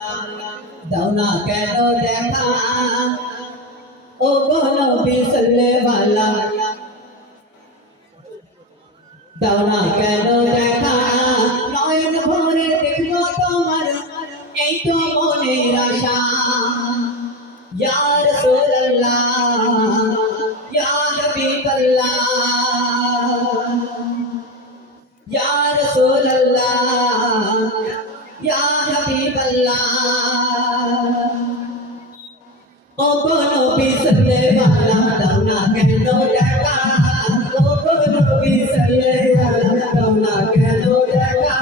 দাও না কেন দেখা ও গো নবী সাল্লাল্লাহু দাও না কেন দেখা নয়ন ভরে দেখবো তোমার এই তো মনের আশা ইয়া রাসূলুল্লাহ ইয়া হাবিবাল্লাহ ইয়া রাসূলুল্লাহ ইয়া হাবিবাল্লাহ ও গো নবী সাল্লাল্লাহু দাও না কেন দেখা ও গো নবী সাল্লাল্লাহু দাও না কেন দেখা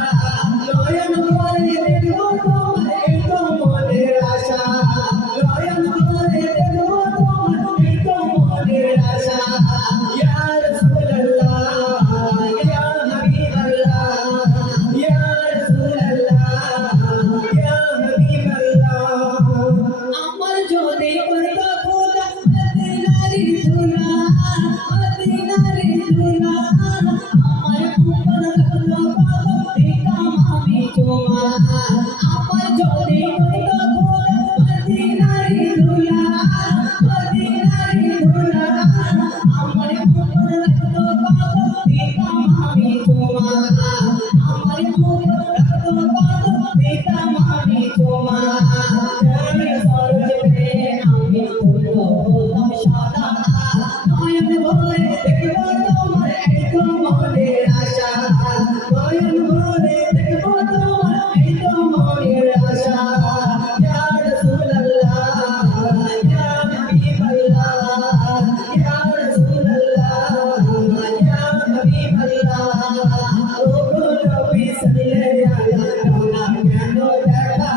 নয়ন ভরে দেখবো তোমার এই তো মনের আশা নয়ন ভরে দেখবো তোমার এই তো মনের আশা ইয়া রাসূলুল্লাহ ইয়া হাবিবাল্লাহ ইয়া রাসূলুল্লাহ ইয়া হাবিবাল্লাহ আমার যদি করতো খোদা মদিনারি ধুলা আমার ভুবন রাখলো পাবো দিতাম আমি তোমা আমার যদি করতো খোদা মদিনারি ধুলা আমার ভুবন রাখলো পাবো দিতাম আমি তোমা আমার ভুবন রাখলো পাবো দিতাম আমি তোমা আমি হলো হলাম সাদা নয়ন ভরে দেখবো তোমার এই তো মনের আশা নয়ন ভরে দেখবো তোমার এই তো মনের আশা ইয়া রাসূলুল্লাহ ইয়া হাবিবাল্লাহ ইয়া রাসূলুল্লাহ ইয়া হাবিবাল্লাহ ও গো নবী সাল্লাল্লাহু কেন দেখা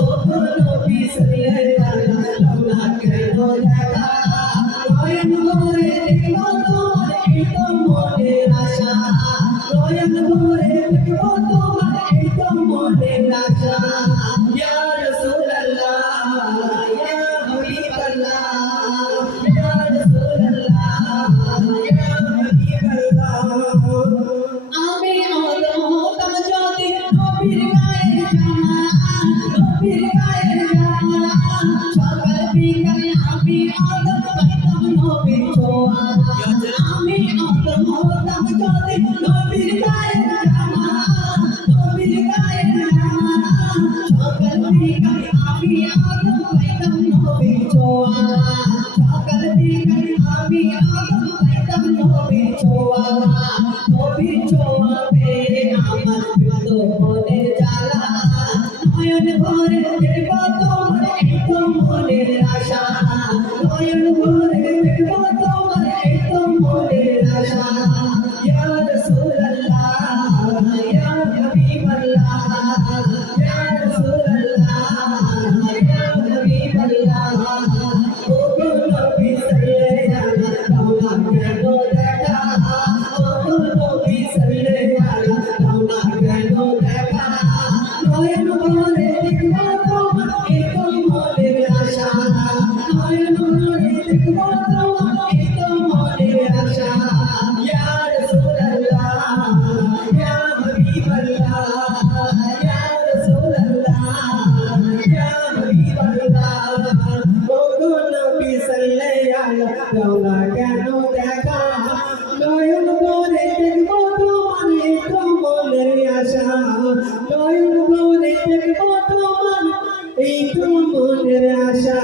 ও গো নবী সাল্লাল্লাহু কেন দেখা নয়ন ভরে দেখবো তোমার এই তো মনের আশা নয়ন ভরে দেখবো তোমার এই তো মনের আশা ইয়া রাসূলুল্লাহ ইয়া হাবিবাল্লাহ ইয়া রাসূলুল্লাহ ইয়া হাবিবাল্লাহ আমি আদম হতাম যদি নবীর গায়ের জামা নবীর গায়ের জামা সকাল বিকাল আমি আদম পাইতাম নবীর ছোঁয়া আমি আদম হতাম যদি নবীর গায়ের জামা নবীর গায়ের জামা সকাল বিকাল আমি আদম পাইতাম নবীর ছোঁয়া সকাল বিকাল আমি আদম পাইতাম নবীর ছোঁয়া নবীর ছোঁয়া পেয়ে আমার বিন্দু মনের জ্বালা নয়ন ভরে দেখবো তোমার এই তো মনের আশা নয়ন ভরে দেখবো তোমার এই তো মনের আশা ইয়া রাসূলুল্লাহ ইয়া হাবিবাল্লাহ ইয়া রাসূলুল্লাহ ইয়া হাবিবাল্লাহ ও গো নবী সাল্লাল্লাহু কেন দেখা ও গো নবী সাল্লাল্লাহু কেন দেখা নয়ন ভরে দেখবো তোমার এই তো মনের আশা নয়ন ভরে দেখবো তোমার এই তো মনের আশা ইয়া রাসূলুল্লাহ ইয়া হাবিবাল্লাহ ইয়া রাসূলুল্লাহ ইয়া হাবিবাল্লাহ ও গো নবী সাল্লাল্লাহু কেন দেখা নয়ন ভরে দেখবো তোমার এই তো মনের আশা নয়ন ভরে দেখবো তোমার এই তো মনের আশা